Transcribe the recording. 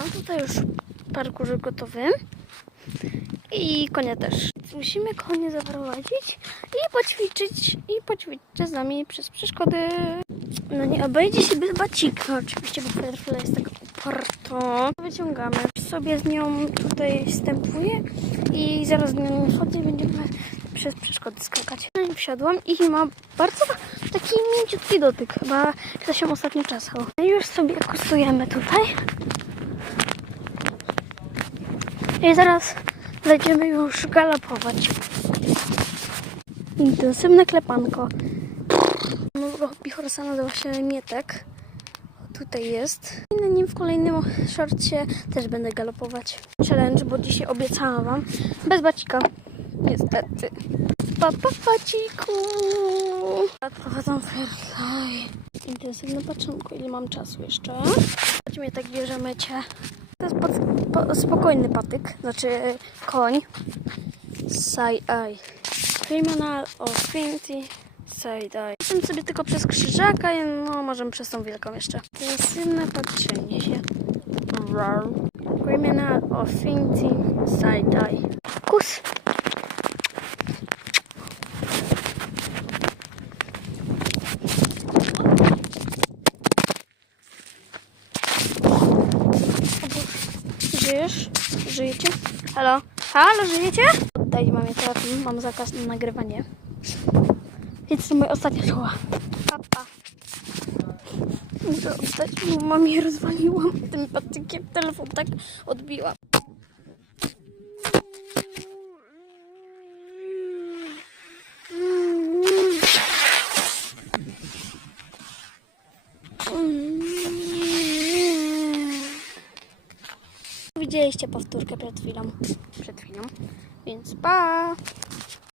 Mam tutaj już parkour gotowy. I konia też. Musimy konie zaprowadzić i poćwiczyć. I poćwiczyć z nami przez przeszkody. No nie obejdzie się bez bacika oczywiście, bo Firefly jest tak uparto. Wyciągamy. Sobie z nią tutaj wstępuję i zaraz z nią chodzę i będziemy przez przeszkody skakać. No wsiadłam i ma bardzo taki mięciutki dotyk. Chyba kto się ostatnio czasał. No już sobie kusujemy tutaj. I zaraz będziemy już galopować. Intensywne klepanko. Mojego hobby horsa nazywa się Mietek. Tutaj jest. I na nim w kolejnym shortcie też będę galopować. Challenge, bo dzisiaj obiecałam wam. Bez bacika. Niestety. Pa, pa, paciku. Prowadzą Fairfly. Intensywne patrzonko. Ile mam czasu jeszcze? Chodźmy, tak bierzemy cię. To jest pod, po, spokojny patyk. Znaczy koń. Side-eye. Criminal Affinity Side-eye. Jestem sobie tylko przez krzyżaka, no możemy przez tą wielką jeszcze. Intensywne patrzenie się. Criminal Affinity Side-eye. Kus. Żyjesz? Żyjecie? Halo? Halo, żyjecie? Oddaj mamie telefon, mam zakaz na nagrywanie. Więc to moje ostatnie słowa. Papa. Muszę oddać, bo mamie rozwaliłam tym patykiem. Telefon tak odbiła. Widzieliście powtórkę przed chwilą. Przed chwilą. Więc pa!